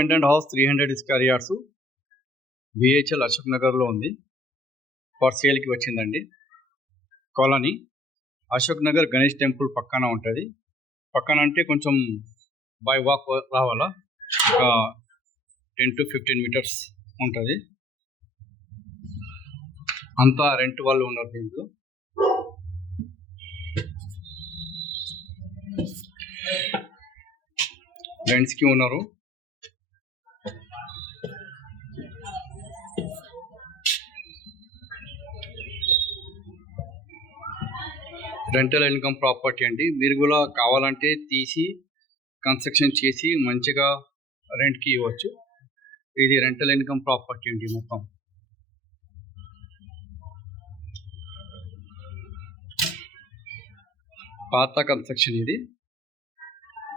Independent house 300 square yards BHEL Ashok నగర్లో ఉంది. For సేల్కి వచ్చిందండి. కాలనీ అశోక్ నగర్ గణేష్ టెంపుల్ పక్కన ఉంటుంది. పక్కన అంటే కొంచెం బై వాక్ రావాలా, ఒక 10 to 15 మీటర్స్ ఉంటుంది. అంతా రెంట్ వాళ్ళు ఉన్నారు దీంట్లో. రెంట్స్కి ఉన్నారు. రెంటల్ ఇన్కమ్ ప్రాపర్టీ అండి. మీరు కూడా కావాలంటే తీసి కన్స్ట్రక్షన్ చేసి మంచిగా రెంట్కి ఇవ్వచ్చు. ఇది రెంటల్ ఇన్కమ్ ప్రాపర్టీ అండి. మొత్తం పాత కన్స్ట్రక్షన్. ఇది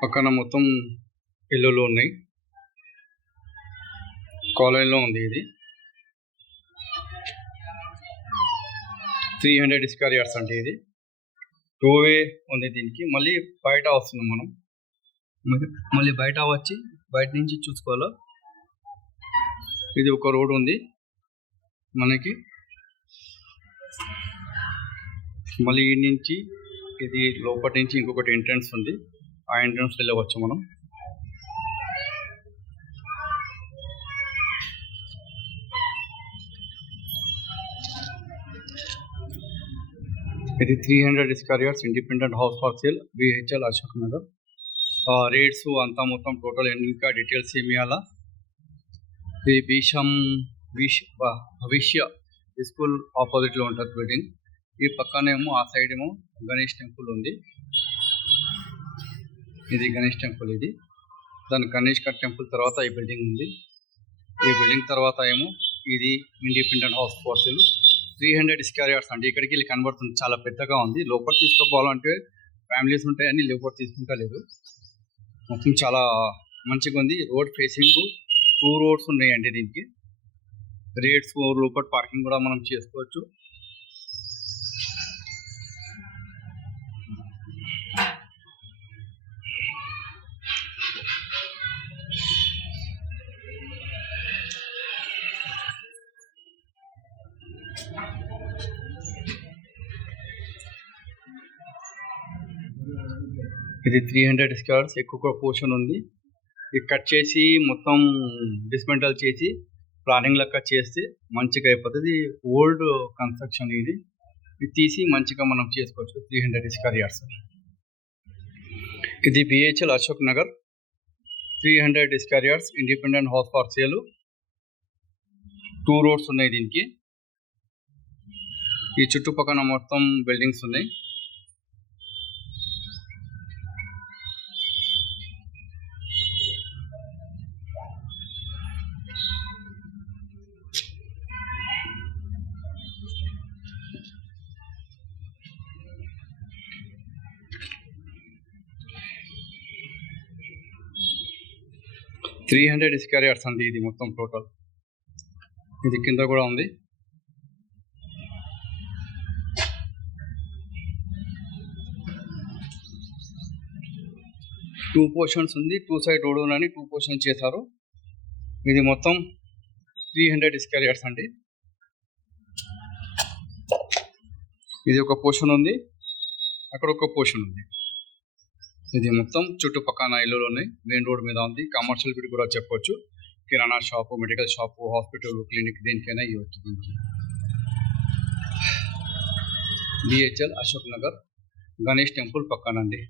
పక్కన మొత్తం ఇల్లులు ఉన్నాయి. కాలనీలో ఉంది. ఇది 300 స్క్వేర్ యార్డ్స్ అంటే ఇది 2 వే ఉంది. దీనికి మళ్ళీ బయట వస్తున్నాం మనం. మళ్ళీ బయట వచ్చి బయట నుంచి చూసుకోవాలా. ఇది ఒక రోడ్ ఉంది మనకి. మళ్ళీ ఈ నుంచి ఇది లోపటి నుంచి ఇంకొకటి ఎంట్రన్స్ ఉంది. ఆ ఎంట్రన్స్ వెళ్ళవచ్చు మనం. ఇది 300 square yards independent house for sale BHEL Ashok Nagar. Rates అంతా మొత్తం టోటల్ ఇంకా డీటెయిల్స్ ఏమి ఇవ్వాలా. ఇది భవిష్య స్కూల్ ఆపోజిట్లో ఉంటుంది బిల్డింగ్. ఈ పక్కనేమో ఆ సైడ్ ఏమో గణేష్ టెంపుల్ ఉంది. ఇది గణేష్ టెంపుల్. ఇది దాని గణేష్ టెంపుల్ తర్వాత ఈ బిల్డింగ్ ఉంది. ఈ బిల్డింగ్ తర్వాత ఏమో ఇది independent house for sale 300 square yards అండి. ఇక్కడికి వెళ్ళి కనబడుతుంది, చాలా పెద్దగా ఉంది. లోపల తీసుకోవాలంటే ఫ్యామిలీస్ ఉంటాయని లోపల తీసుకుంటా లేదు. మొత్తం చాలా మంచిగా ఉంది. రోడ్ ఫేసింగ్ 2 రోడ్స్ ఉన్నాయండి దీనికి. రేట్స్ లోపల పార్కింగ్ కూడా మనం చేసుకోవచ్చు. ఇది 300 స్క్వేర్స్ ఎక్కువ పోర్షన్ ఉంది. ఇది కట్ చేసి మొత్తం డిస్మెంటల్ చేసి ప్లానింగ్ లెక్క చేస్తే మంచిగా అయిపోతుంది. ఓల్డ్ కన్స్ట్రక్షన్ ఇది తీసి మంచిగా మనం చేసుకోవచ్చు. 300 స్క్వేర్ యార్డ్స్. ఇది BHEL Ashok Nagar 300 square yards independent house for sale. 2 roads ఉన్నాయి దీనికి. ఈ చుట్టుపక్కల మొత్తం బిల్డింగ్స్ ఉన్నాయి. ఇది 300 స్క్వేర్ యార్డ్స్ అండి. ఇది మొత్తం టోటల్. ఇది కింద కూడా ఉంది. టూ పోర్షన్స్ ఉంది. 2 సైడ్ రోడ్ అని 2 పోర్షన్స్ చేశారు. ఇది మొత్తం 300 స్క్వేర్ యార్డ్స్ అండి. ఇది ఒక పోర్షన్ ఉంది, అక్కడ ఒక పోర్షన్ ఉంది. ఇది మొత్తం చుట్టుపక్కల ఇల్లులు ఉన్నాయి. మెయిన్ రోడ్ మీద ఉంది. కమర్షియల్ బిట్ కూడా చెప్పొచ్చు. Kirana shop, medical shop, hospital, clinic దేనికైనా ఇవ్వచ్చు దీనికి. బిహెచ్ఎల్ అశోక్ నగర్ గణేష్ టెంపుల్ పక్కనండి.